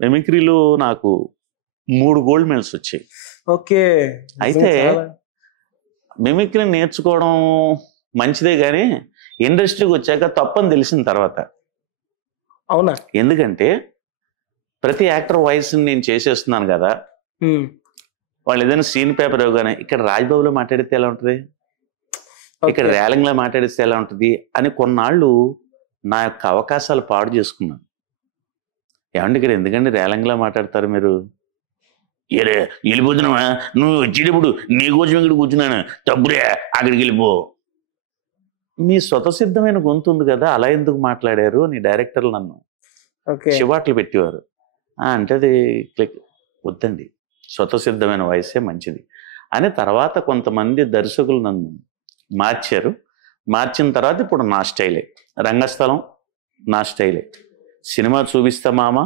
మిమిక్రీలో నాకు 3 gold medals వచ్చాయి. Okay. అయితే మిమిక్రీ నేర్చుకోవడం మంచిదే కానీ ఇండస్ట్రీకి వచ్చాక తప్పని తెలిసిన తర్వాత. అవునా? ఎందుకంటే ప్రతి యాక్టర్ వాయిస్ నేను చేసేస్తున్నాను కదా, వాళ్ళు ఏదైనా సీన్ పేపర్ ఇవ్వగానే ఇక్కడ రాజ్బాబులో మాట్లాడితే ఎలా ఉంటుంది, ఇక్కడ రేలంగ్లో మాట్లాడిస్తే ఎలా ఉంటుంది అని కొన్నాళ్ళు నా యొక్క అవకాశాలు పాడు చేసుకున్నాను. ఏమంటే ఇక్కడ ఎందుకంటే రేలంగ్లా మాట్లాడతారు మీరు, ఏరే వెళ్ళిపోతున్నావా నువ్వు వచ్చేటప్పుడు నీకోసం ఇక్కడ కూర్చున్నాను తప్పుడే అక్కడికి వెళ్ళిపో. మీ స్వతసిద్ధమైన గొంతు ఉంది కదా అలా ఎందుకు మాట్లాడారు అని డైరెక్టర్లు నన్ను చివాట్లు పెట్టేవారు. అంటే అది వద్దండి, స్వతసిద్ధమైన వయసే మంచిది అని తర్వాత కొంతమంది దర్శకులు నన్ను మార్చారు. మార్చిన తర్వాత ఇప్పుడు నా స్టైలే, రంగస్థలం నా స్టైలే, సినిమా చూపిస్తా మామ